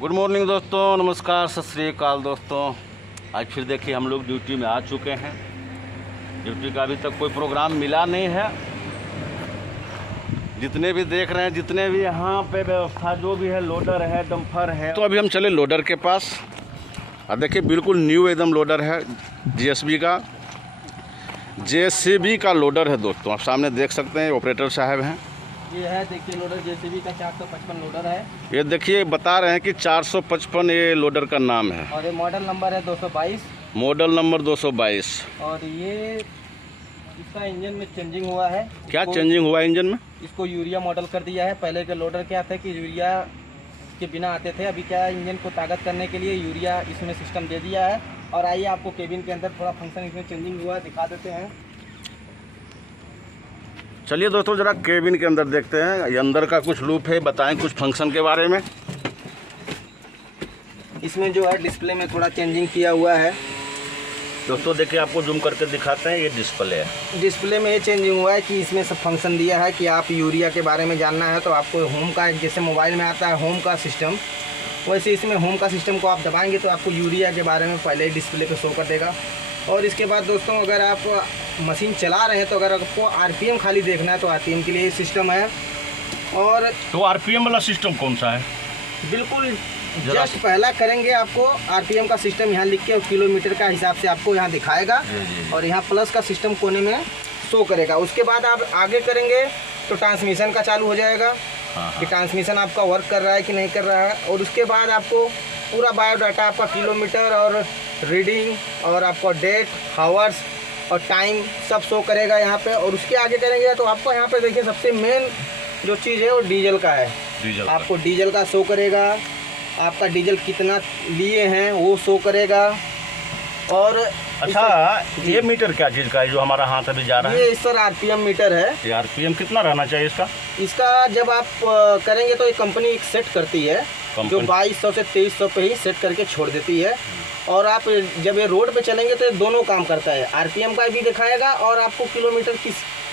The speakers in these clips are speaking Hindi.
गुड मॉर्निंग दोस्तों, नमस्कार, सत श्री अकाल दोस्तों। आज फिर देखिए हम लोग ड्यूटी में आ चुके हैं। ड्यूटी का अभी तक कोई प्रोग्राम मिला नहीं है। जितने भी देख रहे हैं, जितने भी यहाँ पे व्यवस्था जो भी है, लोडर है, डंपर है, तो अभी हम चले लोडर के पास। और देखिए बिल्कुल न्यू एकदम लोडर है, जेसीबी का लोडर है दोस्तों। आप सामने देख सकते हैं, ऑपरेटर साहब हैं। ये है देखिए लोडर जेसीबी का 455 लोडर है। ये देखिए बता रहे हैं कि 455 ये लोडर का नाम है। और ये मॉडल नंबर है 222। Model number 222। और ये इसका इंजन में चेंजिंग हुआ है। क्या चेंजिंग हुआ है इंजन में? इसको यूरिया मॉडल कर दिया है। पहले के लोडर क्या थे कि यूरिया के बिना आते थे, अभी क्या है इंजन को ताकत करने के लिए यूरिया इसमें सिस्टम दे दिया है। और आइए आपको केबिन के अंदर थोड़ा फंक्शन इसमें चेंजिंग हुआ है, दिखा देते हैं। चलिए दोस्तों जरा केबिन के अंदर देखते हैं, ये अंदर का कुछ लूप है, बताएं कुछ फंक्शन के बारे में। इसमें जो है डिस्प्ले में थोड़ा चेंजिंग किया हुआ है दोस्तों। देखिए आपको जूम करके दिखाते हैं, ये डिस्प्ले है। डिस्प्ले में ये चेंजिंग हुआ है कि इसमें सब फंक्शन दिया है कि आप यूरिया के बारे में जानना है तो आपको होम का, जैसे मोबाइल में आता है होम का सिस्टम, वैसे इसमें होम का सिस्टम को आप दबाएंगे तो आपको यूरिया के बारे में पहले ही डिस्प्ले पे शो कर देगा। और इसके बाद दोस्तों अगर आप मशीन चला रहे हैं तो अगर आपको आरपीएम खाली देखना है तो आरपीएम के लिए ये सिस्टम है। और तो आरपीएम वाला सिस्टम कौन सा है? बिल्कुल जस्ट पहला करेंगे, आपको आरपीएम का सिस्टम यहाँ लिख के और किलोमीटर का हिसाब से आपको यहाँ दिखाएगा। और यहाँ प्लस का सिस्टम कोने में शो करेगा। उसके बाद आप आगे करेंगे तो ट्रांसमिशन का चालू हो जाएगा कि ट्रांसमिशन आपका वर्क कर रहा है कि नहीं कर रहा है। और उसके बाद आपको पूरा बायोडाटा, आपका किलोमीटर और रीडिंग और आपका डेट, हावर्स और टाइम सब शो करेगा यहाँ पे। और उसके आगे करेंगे तो आपको यहाँ पे देखिए सबसे मेन जो चीज़ है वो डीजल का है। आपको डीजल का शो करेगा, आपका डीजल कितना लिए हैं वो शो करेगा। और अच्छा, ये मीटर क्या चीज़ का है जो हमारा हाथ अभी जा रहा है? ये सर आरपीएम मीटर है। ये आरपीएम कितना रहना चाहिए इसका? इसका जब आप करेंगे तो ये कंपनी एक सेट करती है जो 2200 से 2300 पे ही सेट करके छोड़ देती है। और आप जब ये रोड पे चलेंगे तो ये दोनों काम करता है, आरपीएम का भी दिखाएगा और आपको किलोमीटर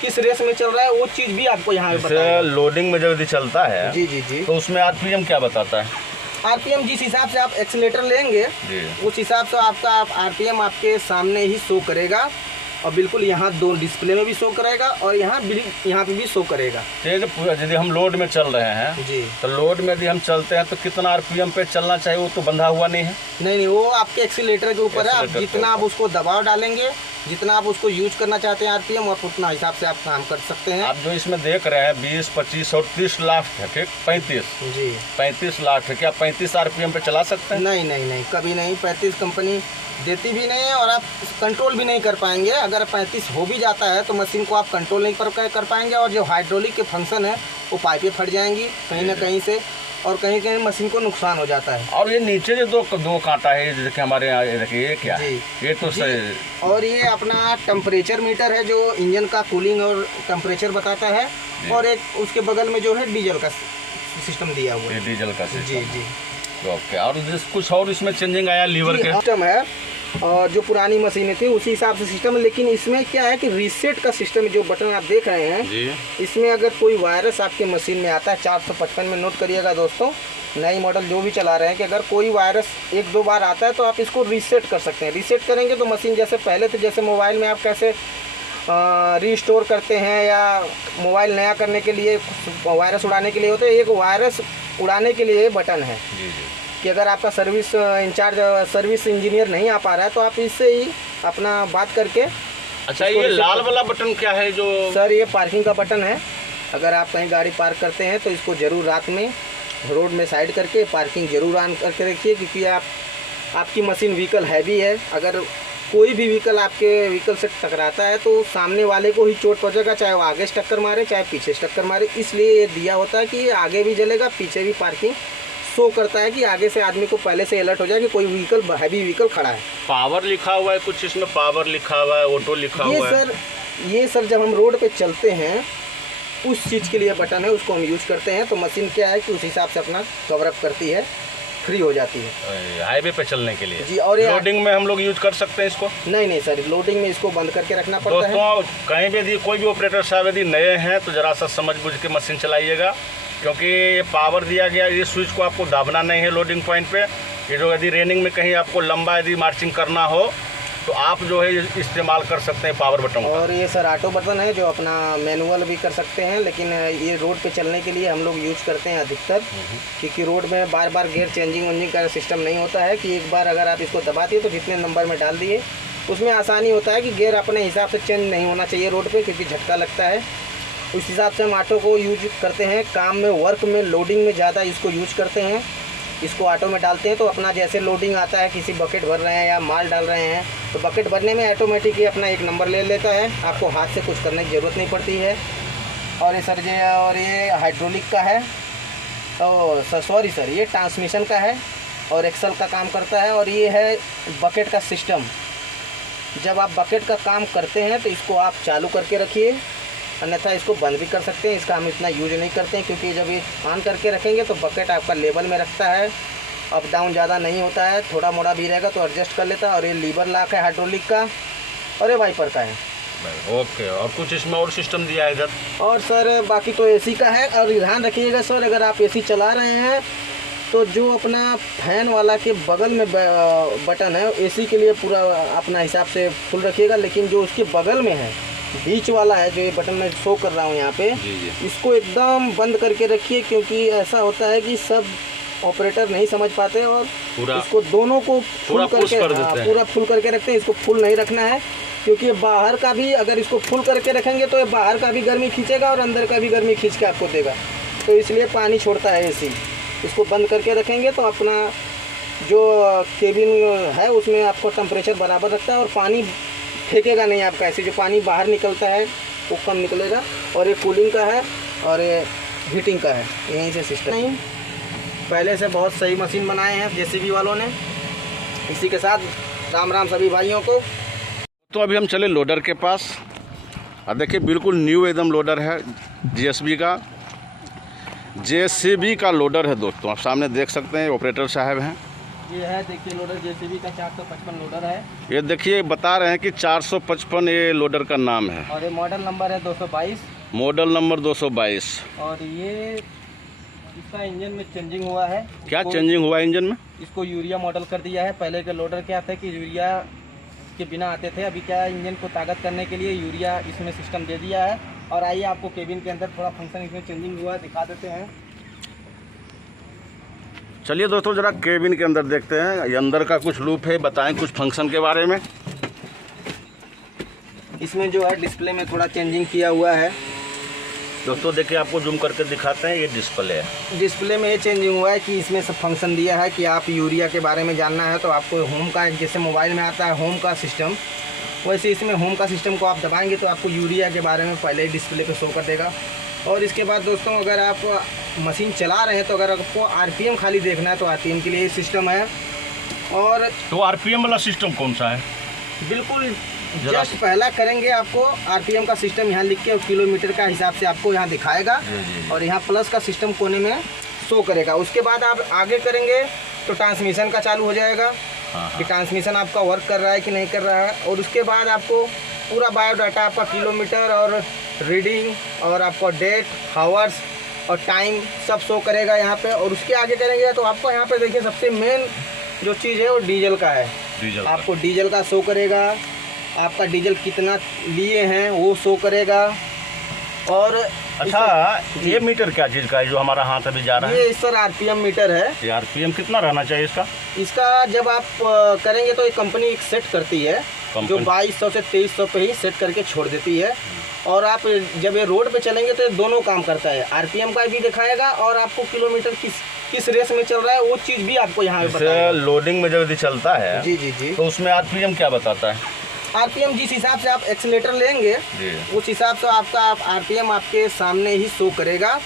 किस रेस में चल रहा है वो चीज़ भी आपको यहाँ पे बताएगा। लोडिंग में जब यदि चलता है जी तो उसमें आरपीएम क्या बताता है? आरपीएम जिस हिसाब से आप एक्सीलेटर लेंगे उस हिसाब से आपका आरपीएम आपके सामने ही शो करेगा। और बिल्कुल यहाँ दो डिस्प्ले में भी शो करेगा और यहाँ पे भी शो करेगा। यदि हम लोड में चल रहे हैं जी, तो लोड में यदि हम चलते हैं तो कितना आरपीएम पे चलना चाहिए? वो तो बंधा हुआ नहीं है। नहीं, वो आपके एक्सीलेटर के ऊपर है। आप जितना आप उसको दबाव डालेंगे, जितना आप उसको यूज करना चाहते हैं आरपीएम, आप उतना हिसाब से आप काम कर सकते हैं। आप जो इसमें देख रहे हैं 20, 25 और 30 लास्ट है, ठीक? 35 जी, 35 लास्ट है। क्या 35 आरपीएम पे चला सकते हैं? नहीं, कभी नहीं। 35 कंपनी देती भी नहीं है और आप कंट्रोल भी नहीं कर पाएंगे। अगर 35 हो भी जाता है तो मशीन को आप कंट्रोल नहीं कर पाएंगे। और जो हाइड्रोलिक के फंक्शन है वो पाइपें फट जाएंगी कहीं ना कहीं से, और कहीं कहीं मशीन को नुकसान हो जाता है। और ये नीचे जो दो कांटा है जैसे हमारे यहाँ देखिए, ये क्या है? ये तो सही। और ये अपना टेम्परेचर मीटर है जो इंजन का कूलिंग और टेम्परेचर बताता है। और एक उसके बगल में जो है डीजल का सिस्टम दिया हुआ है। डीजल का सिस्टम। जी। ओके। और कुछ और इसमें चेंजिंग आया लीवर के? सिस्टम है और जो पुरानी मशीनें थी उसी हिसाब से सिस्टम है। लेकिन इसमें क्या है कि रीसेट का सिस्टम, जो बटन आप देख रहे हैं जी, इसमें अगर कोई वायरस आपके मशीन में आता है, 455 में नोट करिएगा दोस्तों, नई मॉडल जो भी चला रहे हैं, कि अगर कोई वायरस 1-2 बार आता है तो आप इसको रीसेट कर सकते हैं। रीसेट करेंगे तो मशीन जैसे पहले थे, जैसे मोबाइल में आप कैसे रीस्टोर करते हैं या मोबाइल नया करने के लिए वायरस उड़ाने के लिए होते हैं, एक वायरस उड़ाने के लिए बटन है। जी। कि अगर आपका सर्विस इंचार्ज, सर्विस इंजीनियर नहीं आ पा रहा है तो आप इससे ही अपना बात करके। अच्छा, ये लाल वाला बटन क्या है जो? सर ये पार्किंग का बटन है। अगर आप कहीं गाड़ी पार्क करते हैं तो इसको ज़रूर रात में रोड में साइड करके पार्किंग ज़रूर ऑन करके रखिए, क्योंकि आपकी मशीन व्हीकल हैवी है। अगर कोई भी व्हीकल आपके व्हीकल से टकराता है तो सामने वाले को ही चोट पहुंचेगा, चाहे वो आगे से टक्कर मारे चाहे पीछे से टक्कर मारे। इसलिए ये दिया होता है कि ये आगे भी जलेगा, पीछे भी पार्किंग शो करता है कि आगे से आदमी को पहले से अलर्ट हो जाए कि कोई व्हीकल, हैवी व्हीकल खड़ा है। पावर लिखा हुआ है कुछ इसमें? पावर लिखा हुआ है, ऑटो लिखा हुआ है? ये सर जब हम रोड पे चलते हैं उस चीज़ के लिए बटन है, उसको हम यूज करते हैं तो मशीन क्या है कि उस हिसाब से अपना कवर अप करती है, फ्री हो जाती है हाईवे पे चलने के लिए। जी। और लोडिंग में हम लोग यूज कर सकते हैं इसको? नहीं सर, लोडिंग में इसको बंद करके रखना पड़ता है। दोस्तों कहीं भी यदि कोई भी ऑपरेटर साहब यदि नए हैं तो ज़रा सा समझ बुझ के मशीन चलाइएगा। क्योंकि ये पावर दिया गया, ये स्विच को आपको दाबना नहीं है लोडिंग पॉइंट पे। ये जो यदि रेनिंग में कहीं आपको लंबा यदि मार्चिंग करना हो तो आप जो है इस्तेमाल कर सकते हैं पावर बटन का। और ये सर ऑटो बटन है जो अपना मैनुअल भी कर सकते हैं, लेकिन ये रोड पे चलने के लिए हम लोग यूज करते हैं अधिकतर, क्योंकि रोड में बार बार गियर चेंजिंग का सिस्टम नहीं होता है कि एक बार अगर आप इसको दबा दिए तो जितने नंबर में डाल दिए उसमें आसानी होता है कि गियर अपने हिसाब से चेंज नहीं होना चाहिए रोड पे, क्योंकि झटका लगता है। उस हिसाब से हम ऑटो को यूज करते हैं। काम में, वर्क में, लोडिंग में ज़्यादा इसको यूज करते हैं। इसको ऑटो में डालते हैं तो अपना जैसे लोडिंग आता है, किसी बकेट भर रहे हैं या माल डाल रहे हैं तो बकेट भरने में ऑटोमेटिक ही अपना एक नंबर ले लेता है, आपको हाथ से कुछ करने की ज़रूरत नहीं पड़ती है। और ये सर ये हाइड्रोलिक का है, तो सॉरी सर ये ट्रांसमिशन का है और एक्सल का काम करता है। और ये है बकेट का सिस्टम। जब आप बकेट का काम करते हैं तो इसको आप चालू करके रखिए, अन्यथा इसको बंद भी कर सकते हैं। इसका हम इतना यूज नहीं करते हैं, क्योंकि जब ये ऑन करके रखेंगे तो बकेट आपका लेवल में रखता है, अप डाउन ज़्यादा नहीं होता है, थोड़ा मोड़ा भी रहेगा तो एडजस्ट कर लेता है। और ये लीवर लॉक है हाइड्रोलिक का और ये वाइपर का है। ओके, और कुछ इसमें और सिस्टम दिया है इधर? और सर बाकी तो एसी का है। और ध्यान रखिएगा सर, अगर आप एसी चला रहे हैं तो जो अपना फैन वाला के बगल में बटन है एसी के लिए पूरा अपना हिसाब से फुल रखिएगा, लेकिन जो उसके बगल में है बीच वाला है जो ये बटन मैं शो कर रहा हूँ यहाँ पे, इसको एकदम बंद करके रखिए, क्योंकि ऐसा होता है कि सब ऑपरेटर नहीं समझ पाते और इसको दोनों को फुल करके पूरा फुल करके रखते हैं। इसको फुल नहीं रखना है, क्योंकि बाहर का भी अगर इसको फुल करके रखेंगे तो ये बाहर का भी गर्मी खींचेगा और अंदर का भी गर्मी खींच के आपको देगा, तो इसलिए पानी छोड़ता है एसी। इसको बंद करके रखेंगे तो अपना जो केबिन है उसमें आपको टेम्परेचर बराबर रखता है और पानी फेंकेगा नहीं आपका, ऐसे जो पानी बाहर निकलता है वो कम निकलेगा। और ये कूलिंग का है और ये हीटिंग का है, यहीं से सिस्टम नहीं। पहले से बहुत सही मशीन बनाए हैं जेसीबी वालों ने। इसी के साथ राम राम सभी भाइयों को। तो अभी हम चले लोडर के पास और देखिए बिल्कुल न्यू एकदम लोडर है जेसीबी का लोडर है दोस्तों। आप सामने देख सकते हैं ऑपरेटर साहब हैं। ये है देखिए लोडर जेसीबी का 455 लोडर है। ये देखिए बता रहे हैं कि 455 ये लोडर का नाम है और ये मॉडल नंबर है 222। Model number 222। और ये इसका इंजन में चेंजिंग हुआ है। क्या चेंजिंग हुआ है इंजन में? इसको यूरिया मॉडल कर दिया है। पहले के लोडर क्या थे कि यूरिया के बिना आते थे, अभी क्या इंजन को ताकत करने के लिए यूरिया इसमें सिस्टम दे दिया है। और आइए आपको केबिन के अंदर थोड़ा फंक्शन इसमें चेंजिंग हुआ है दिखा देते हैं। चलिए दोस्तों जरा केबिन के अंदर देखते हैं, ये अंदर का कुछ लूप है, बताएं कुछ फंक्शन के बारे में। इसमें जो है डिस्प्ले में थोड़ा चेंजिंग किया हुआ है दोस्तों। देखिए आपको जूम करके दिखाते हैं, ये डिस्प्ले है। डिस्प्ले में ये चेंजिंग हुआ है कि इसमें सब फंक्शन दिया है कि आप यूरिया के बारे में जानना है तो आपको होम का, जैसे मोबाइल में आता है होम का सिस्टम, वैसे इसमें होम का सिस्टम को आप दबाएंगे तो आपको यूरिया के बारे में पहले ही डिस्प्ले पे शो कर देगा। और इसके बाद दोस्तों अगर आप मशीन चला रहे हैं तो अगर आपको आरपीएम खाली देखना है तो आरपीएम के लिए ये सिस्टम है। और तो आरपीएम वाला सिस्टम कौन सा है? बिल्कुल जस्ट पहला करेंगे आपको आरपीएम का सिस्टम यहाँ लिख के और किलोमीटर का हिसाब से आपको यहाँ दिखाएगा और यहाँ प्लस का सिस्टम कोने में शो करेगा। उसके बाद आप आगे करेंगे तो ट्रांसमिशन का चालू हो जाएगा कि ट्रांसमिशन आपका वर्क कर रहा है कि नहीं कर रहा है। और उसके बाद आपको पूरा बायोडाटा आपका किलोमीटर और रीडिंग और आपका डेट, हावर्स और टाइम सब शो करेगा यहाँ पे। और उसके आगे करेंगे तो आपको यहाँ पे देखिए सबसे मेन जो चीज़ है वो डीजल का है। आपको डीजल का शो करेगा, आपका डीजल कितना लिए हैं वो शो करेगा। और अच्छा ये मीटर क्या चीज़ का है जो हमारा हाथ अभी जा रहा है? ये सर आरपीएम मीटर है। ये आरपीएम कितना रहना चाहिए इसका? इसका जब आप करेंगे तो ये कंपनी एक सेट करती है जो 2200 से 2300 पे ही सेट करके छोड़ देती है। और आप जब ये रोड पे चलेंगे तो ये दोनों काम करता है, आरपीएम का भी दिखाएगा और आपको किलोमीटर किस रेस में चल रहा है वो चीज़ भी आपको यहाँ पे बताएगा। लोडिंग में जब यदि चलता है जी तो उसमें आरपीएम क्या बताता है? आरपीएम जिस हिसाब से आप एक्सीलेटर लेंगे उस हिसाब से आपका आरपीएम आपके सामने ही शो करेगा।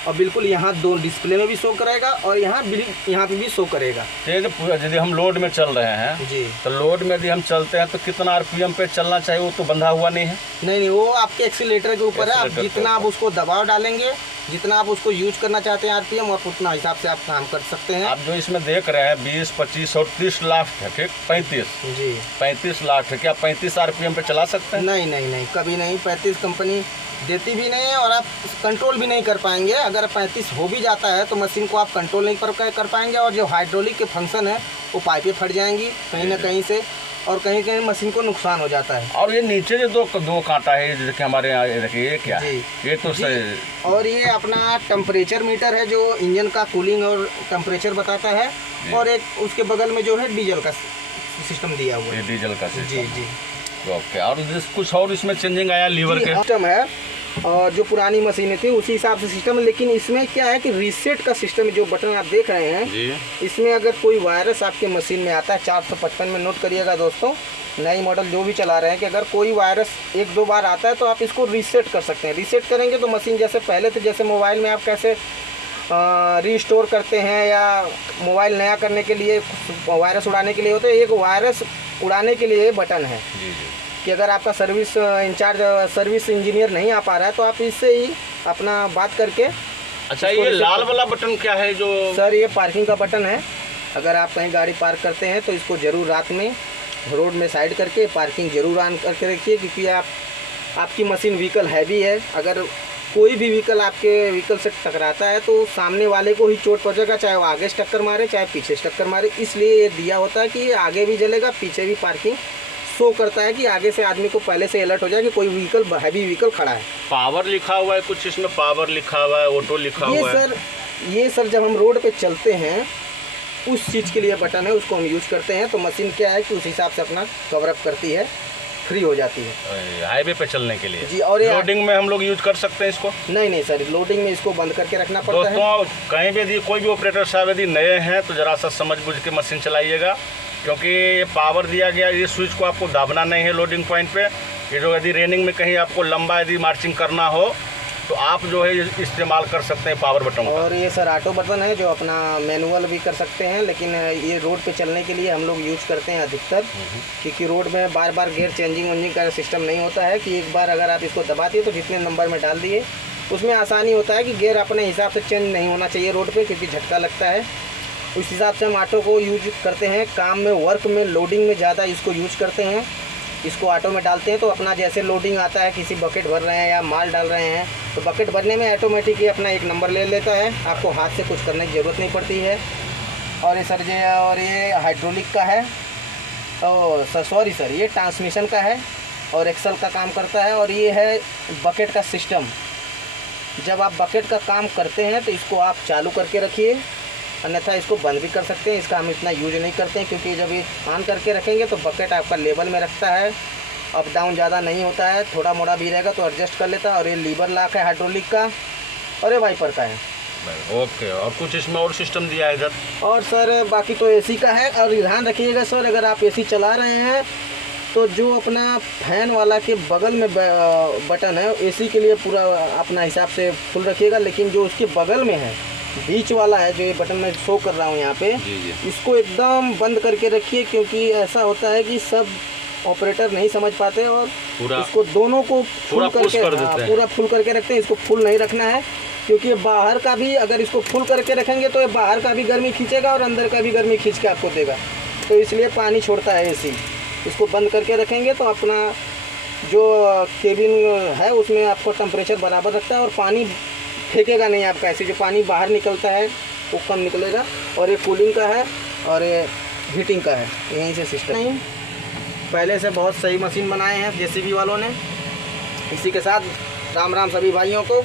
और बिल्कुल यहाँ दो डिस्प्ले में भी शो करेगा और यहाँ पे भी शो करेगा। यदि हम लोड में चल रहे हैं जी तो लोड में यदि हम चलते हैं तो कितना आरपीएम पे चलना चाहिए वो तो बंधा हुआ नहीं है? नहीं वो आपके एक्सीलेटर के ऊपर है। आप जितना आप उसको दबाव डालेंगे जितना आप उसको यूज करना चाहते हैं आरपीएम, और उतना हिसाब से आप काम कर सकते हैं। आप जो इसमें देख रहे हैं 20, 25 और 30 लाख है, ठीक, 35 जी 35 लाख है। क्या 35 RPM पे चला सकते हैं? नहीं नहीं नहीं, कभी नहीं। 35 कंपनी देती भी नहीं है और आप कंट्रोल भी नहीं कर पाएंगे। अगर 35 हो भी जाता है तो मशीन को आप कंट्रोल नहीं कर पाएंगे, और जो हाइड्रोलिक के फंक्शन है वो पाइपें फट जाएंगी कहीं ना कहीं से, और कहीं कहीं मशीन को नुकसान हो जाता है। और ये नीचे जो दो कांटा है जैसे हमारे यहाँ देखिए, ये क्या है? ये तो सही। और ये अपना टेम्परेचर मीटर है जो इंजन का कूलिंग और टेम्परेचर बताता है, और एक उसके बगल में जो है डीजल का सिस्टम दिया हुआ है। डीजल का सिस्टम। जी जी ओके। और कुछ और इसमें चेंजिंग आया लीवर के? सिस्टम है और जो पुरानी मशीनें थी उसी हिसाब से सिस्टम है, लेकिन इसमें क्या है कि रीसेट का सिस्टम, जो बटन आप देख रहे हैं जी, इसमें अगर कोई वायरस आपके मशीन में आता है, 455 में नोट करिएगा दोस्तों, नई मॉडल जो भी चला रहे हैं, कि अगर कोई वायरस 1-2 बार आता है तो आप इसको रीसेट कर सकते हैं। रीसेट करेंगे तो मशीन जैसे पहले थे, जैसे मोबाइल में आप कैसे रीस्टोर करते हैं या मोबाइल नया करने के लिए वायरस उड़ाने के लिए होते हैं, एक वायरस उड़ाने के लिए बटन है कि अगर आपका सर्विस इंचार्ज सर्विस इंजीनियर नहीं आ पा रहा है तो आप इससे ही अपना बात करके। अच्छा, ये लाल वाला बटन क्या है जो? सर ये पार्किंग का बटन है। अगर आप कहीं गाड़ी पार्क करते हैं तो इसको ज़रूर रात में रोड में साइड करके पार्किंग ज़रूर ऑन करके रखिए, क्योंकि आपकी मशीन व्हीकल हैवी है। अगर कोई भी व्हीकल आपके व्हीकल से टकराता है तो सामने वाले को ही चोट पहुंचेगा, चाहे वो आगे से टक्कर मारे चाहे पीछे से टक्कर मारे। इसलिए ये दिया होता है कि ये आगे भी जलेगा पीछे भी पार्किंग शो करता है, कि आगे से आदमी को पहले से अलर्ट हो जाए कि कोई व्हीकल हैवी व्हीकल खड़ा है। पावर लिखा हुआ है कुछ इसमें? पावर लिखा हुआ है, ऑटो लिखा हुआ है? ये सर जब हम रोड पे चलते हैं उस चीज़ के लिए बटन है, उसको हम यूज़ करते हैं तो मशीन क्या है कि उस हिसाब से अपना कवर अप करती है, फ्री हो जाती है हाईवे पे चलने के लिए। जी। और लोडिंग में हम लोग यूज कर सकते हैं इसको? नहीं सर, लोडिंग में इसको बंद करके रखना पड़ता है। दोस्तों कहीं भी यदि कोई भी ऑपरेटर साहब यदि नए हैं तो ज़रा सा समझ बुझ के मशीन चलाइएगा, क्योंकि ये पावर दिया गया, ये स्विच को आपको दाबना नहीं है लोडिंग पॉइंट पे। ये जो यदि रेनिंग में कहीं आपको लंबा यदि मार्चिंग करना हो तो आप जो है इस्तेमाल कर सकते हैं पावर बटन का। और ये सर ऑटो बटन है जो अपना मैनुअल भी कर सकते हैं, लेकिन ये रोड पे चलने के लिए हम लोग यूज करते हैं अधिकतर, क्योंकि रोड में बार बार गियर चेंजिंग का सिस्टम नहीं होता है कि एक बार अगर आप इसको दबा दिए तो जितने नंबर में डाल दिए उसमें आसानी होता है कि गियर अपने हिसाब से चेंज नहीं होना चाहिए रोड पे, क्योंकि झटका लगता है। उस हिसाब से हम ऑटो को यूज करते हैं। काम में, वर्क में, लोडिंग में ज़्यादा इसको यूज करते हैं। इसको ऑटो में डालते हैं तो अपना जैसे लोडिंग आता है, किसी बकेट भर रहे हैं या माल डाल रहे हैं तो बकेट भरने में ऑटोमेटिक ही अपना एक नंबर ले लेता है, आपको हाथ से कुछ करने की ज़रूरत नहीं पड़ती है। और ये सर ये हाइड्रोलिक का है, और सॉरी सर ये ट्रांसमिशन का है और एक्सल का काम करता है। और ये है बकेट का सिस्टम। जब आप बकेट का काम करते हैं तो इसको आप चालू करके रखिए, अन्यथा इसको बंद भी कर सकते हैं। इसका हम इतना यूज नहीं करते हैं, क्योंकि जब ये ऑन करके रखेंगे तो बकेट आपका लेवल में रखता है, अप डाउन ज़्यादा नहीं होता है, थोड़ा मोड़ा भी रहेगा तो एडजस्ट कर लेता है। और ये लीवर लॉक है हाइड्रोलिक का, और ये वाइपर का है। ओके। और कुछ इसमें और सिस्टम दिया है इधर? और सर बाकी तो एसी का है। और ध्यान रखिएगा सर, अगर आप एसी चला रहे हैं तो जो अपना फैन वाला के बगल में बटन है, एसी के लिए पूरा अपना हिसाब से फुल रखिएगा, लेकिन जो उसके बगल में है बीच वाला है, जो ये बटन मैं शो कर रहा हूँ यहाँ पे, इसको एकदम बंद करके रखिए, क्योंकि ऐसा होता है कि सब ऑपरेटर नहीं समझ पाते और इसको दोनों को फुल करके पूरा फुल करके रखते हैं। इसको फुल नहीं रखना है, क्योंकि बाहर का भी अगर इसको फुल करके रखेंगे तो ये बाहर का भी गर्मी खींचेगा और अंदर का भी गर्मी खींच के आपको देगा, तो इसलिए पानी छोड़ता है एसी। इसको बंद करके रखेंगे तो अपना जो केबिन है उसमें आपको टेम्परेचर बराबर रखता है और पानी फेंकेगा नहीं आपका, ऐसे जो पानी बाहर निकलता है वो कम निकलेगा। और ये कूलिंग का है और ये हीटिंग का है, यहीं से सिस्टम नहीं। पहले से बहुत सही मशीन बनाए हैं जेसीबी वालों ने। इसी के साथ राम राम सभी भाइयों को।